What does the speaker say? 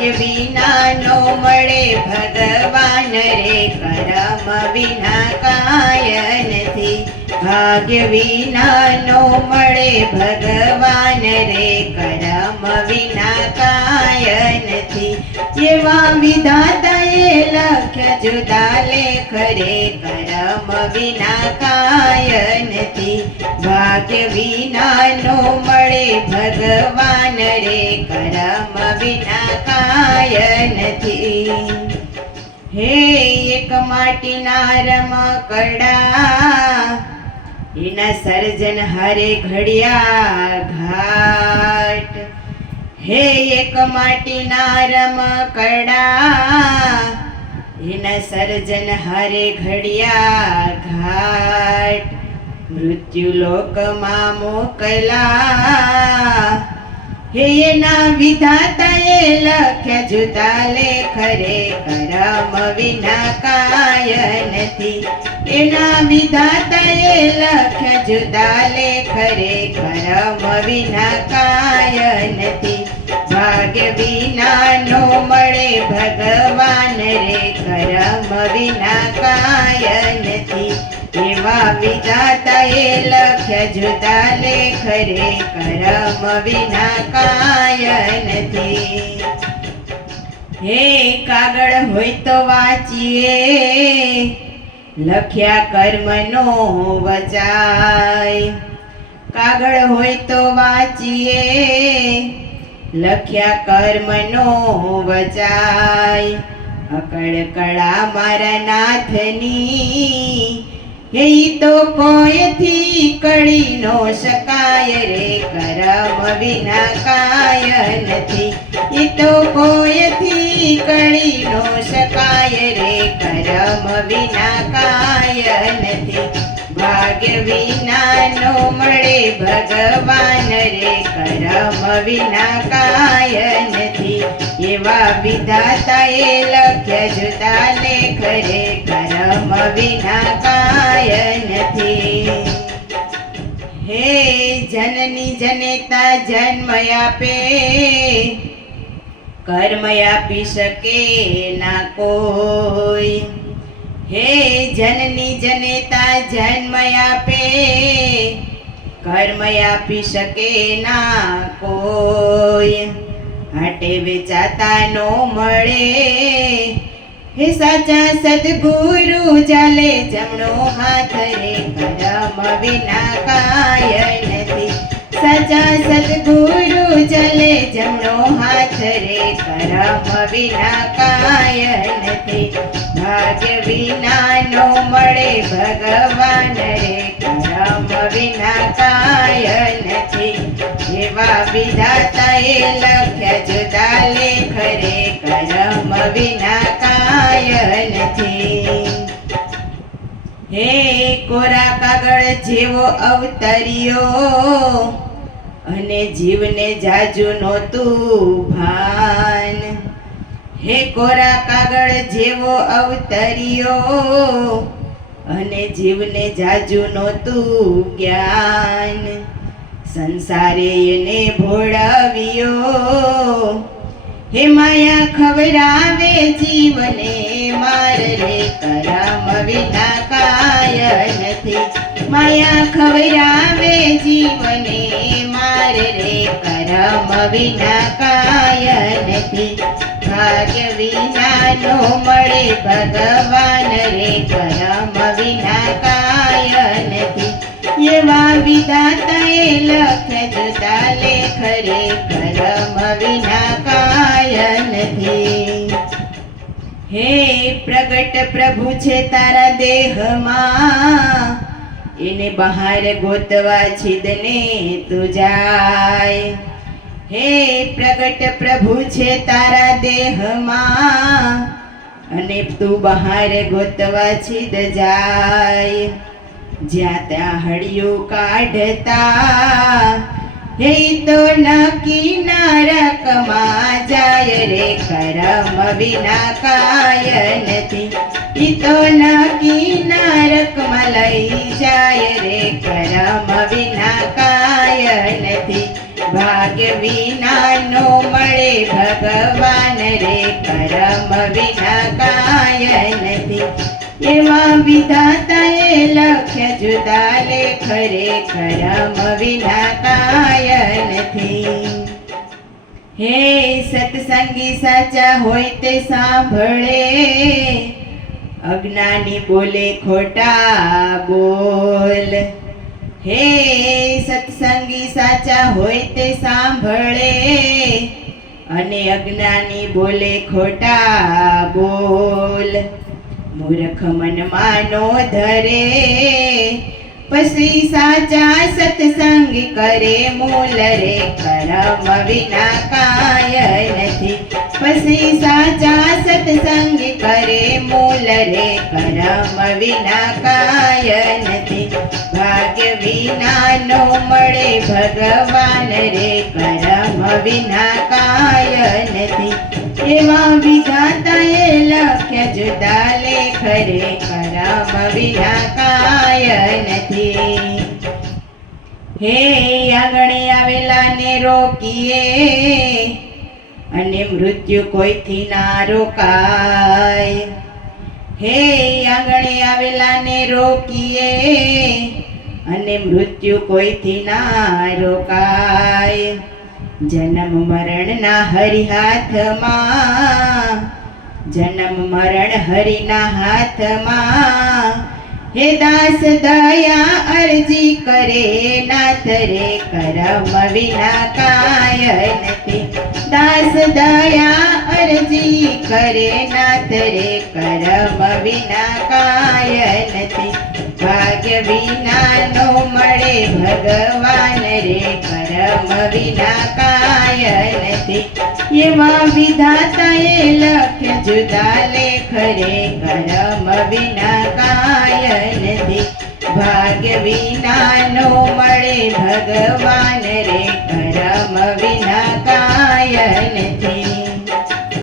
ભાગ્ય વિના નો મળે ભગવાન રે, કરમ વિના કાય નથી. ભાગ્ય વિના નો મળે ભગવાન રે, કરમ વિના કાય નથી. એવા વિધાતાએ લખ્યા જુદા લેખ રે, કરમ વિના કાય નથી. ભાગ્ય વિના નો મળે ભગવાન રે, કરમ વિના કાય નથી. હે એક માટીના રમકડા, એના સર્જન હારે ઘડિયા ઘાટ. હે એક માટીના રમકડા, એના સર્જન હારે ઘડિયા ઘાટ. મૃત્યુ લોકમાં મોકલા, હે એના વિધાતાએ લખ્યા જુદા લેખ રે, કરમ વિના કાય નથી. એના વિધાતાએ લખ્યા જુદા લેખ રે, કરમ વિના કાય નથી. ભાગ્ય વિના નો મળે ભગવાન રે, કરમ વિના કાય નથી. એવા વિધાતાએ લખ્યા જુદા લેખ રે, કરમ વિના કાય નથી. હે કાગળ હોય તો વાંચીએ, લખ્યા કર્મનો વચાય. કાગળ હોય તો વાંચીએ, લખ્યા કર્મનો વચાય. અકળ કળા મારા નાથની, હે તો કોઈથી કળી નો શકાય રે, કરમ વિના કાય નથી. એ તો કોઈથી કળી નો શકાય રે, કરમ વિના કાય નથી. ભાગ્ય વિના નો મળે ભગવાન રે, કરમ વિના કાય નથી. એવા વિધાતાએ લખ્યા જુદા લેખ રે, કરમ વિના કાય નથી. હે જનની જનેતા જન્મ આપે, કર્મ આપી શકે ના કોઈ. હે જનની જનેતા જન્મ આપે, કર્મ આપી શકે ના કોઈ. હાટે વેચાતા નો મળે, હે સાચા સદગુરુ ચાલે જમણો હાથ રે, કરમ વિના કાય નથી. સાચા સદગુરુ ચાલે જમણો હાથ રે, કરમ વિના કાય નથી. ભાગ્ય વિના નો મળે ભગવાન રે, કરમ વિના કાય નથી. એવા વિધાતાએ લખ્યા જુદા લેખ રે, કરમ વિના કાય નથી. હે કોરા કાગળ જેવો અવતર્યો, અને જીવને જાજુ નહોતું ભાન. હે કોરા કાગળ જેવો અવતર્યો, અને જીવને જાજુ નહોતું જ્ઞાન. સંસારે એને ભોળાવ્યો, હે માયા ખવરાવે જીવને માર રે, કરમ વિના કાય નથી. માયા ખવરાવે જીવને માર રે, કરમ વિના કાય નથી. ભાગ્ય વિના નો મળે ભગવાન રે, કરમ વિના કાય નથી. એવા વિધાતાએ લખ્યા જુદા લેખ રે, કરમ વિના કાય નથી. હે પ્રગટ પ્રભુ છે તારા દેહમાં, એને બહાર ગોતવા છિદને તું જાય. હે પ્રગટ પ્રભુ છે તારા દેહમાં, અને તું બહાર ગોતવા છિદ જાય. જ્યાં ત્યાં હળિયું કાઢતા, હે તો નકી નરકમાં જાય રે, કરમ વિના કાય નથી. ઈ તો નકી નરકમાં લઈ જાય રે, કરમ વિના કાય નથી. ભાગ્ય વિનાનો મળે ભગવાન રે, કર્મ વિના કાય નથી. એવા વિધાતાએ લખ્યા જુદા લેખ રે, કર્મ વિના કાય નથી. હે સત્સંગી સાચા હોય તે સાંભળે, અજ્ઞાની બોલે ખોટા બોલ. હે સત્સંગી સાચા હોય તે સાંભળે, અને અજ્ઞાની બોલે ખોટા બોલ. મૂર્ખ મનમાં નો ધરે, પછી સાચા સત્સંગ કરે મૂલ રે, કર્મ વિના કાય નથી. પછી સાચા સત્સંગ કરે મૂલ રે, કર્મ વિના કાય નથી. ભાગ્ય વિનાનો મળે ભગવાન રે, કર્મ વિના કાય નથી. એવા વિધાતાએ લખ્યા જુદા લેખ રે, કર્મ વિના કાય નથી. હે આંગણે આવેલા ને રોકીએ, અને મૃત્યુ કોઈથી ના રોકાય. હે આંગણે આવેલા ને રોકીએ, અને મૃત્યુ કોઈથી ના રોકાય. જન્મ મરણના હરિ હાથમાં, જન્મ મરણ હરિના હાથમાં. હે દાસ દયા અરજી કરે નાથ રે, કર્મ વિના કાય નથી. દાસ દયા અરજી કરે નાથ રે, કર્મ વિના કાય નથી. ભાગ્ય વિનાનો મળે ભગવાન રે, કર્મ વિના કાય નથી. એવા વિધાતાએ લખ્યા જુદા લેખ રે, કર્મ વિના કાય નથી. ભાગ્ય વિનાનો મળે ભગવાન રે, કર્મ વિના કાય નથી.